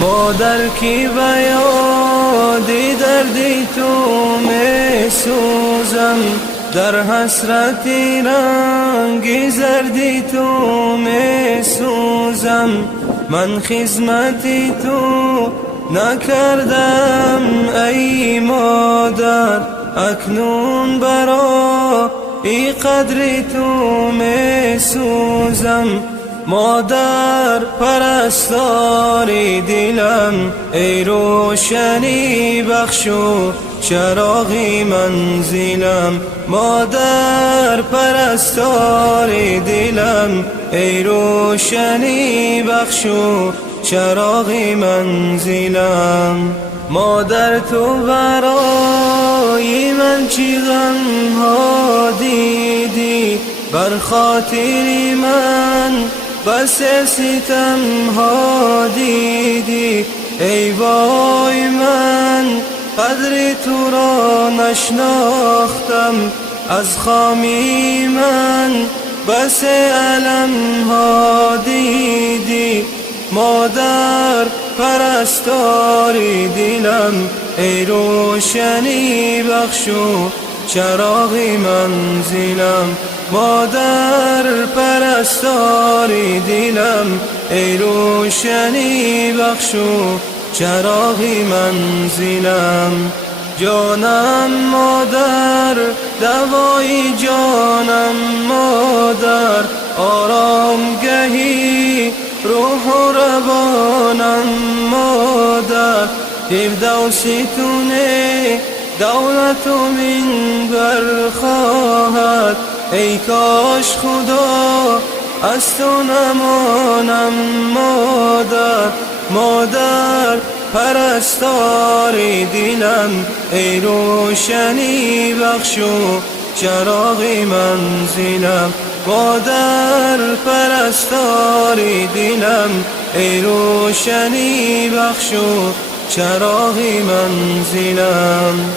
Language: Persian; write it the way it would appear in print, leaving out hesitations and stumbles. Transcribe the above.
مادر کی به یادی دردی تو می سوزم، در حسرتی رنگی زردی تو می سوزم. من خدمتی تو نکردم ای مادر، اکنون برای قدری تو می سوزم. مادر پرستاری دلم، ای روشنی بخشو چراغی منزلم. مادر پرستاری دلم، ای روشنی بخشو چراغی منزلم. مادر تو برای من چی غم ها دیدی، بر خاطر من بس ستم ها دیدی. ای وای من قدر تو را نشناختم، از خامی من بس علم ها دیدی. مادر پرستاری دلم، ای روشنی بخشو چراغی منزلم. مادر پرستاری دلم، ای روشنی بخشو چراغی منزلم. جانم مادر دوای جانم مادر، آرامگهی روح و روانم مادر. فردوسی تونه دولت و منبر خواهد، ای کاش خدا از تو نمانم مادر. مادر پرستاری دلم، ای روشنی بخشو چراغی منزلم. مادر پرستاری دلم، ای روشنی بخشو چراغی منزلم.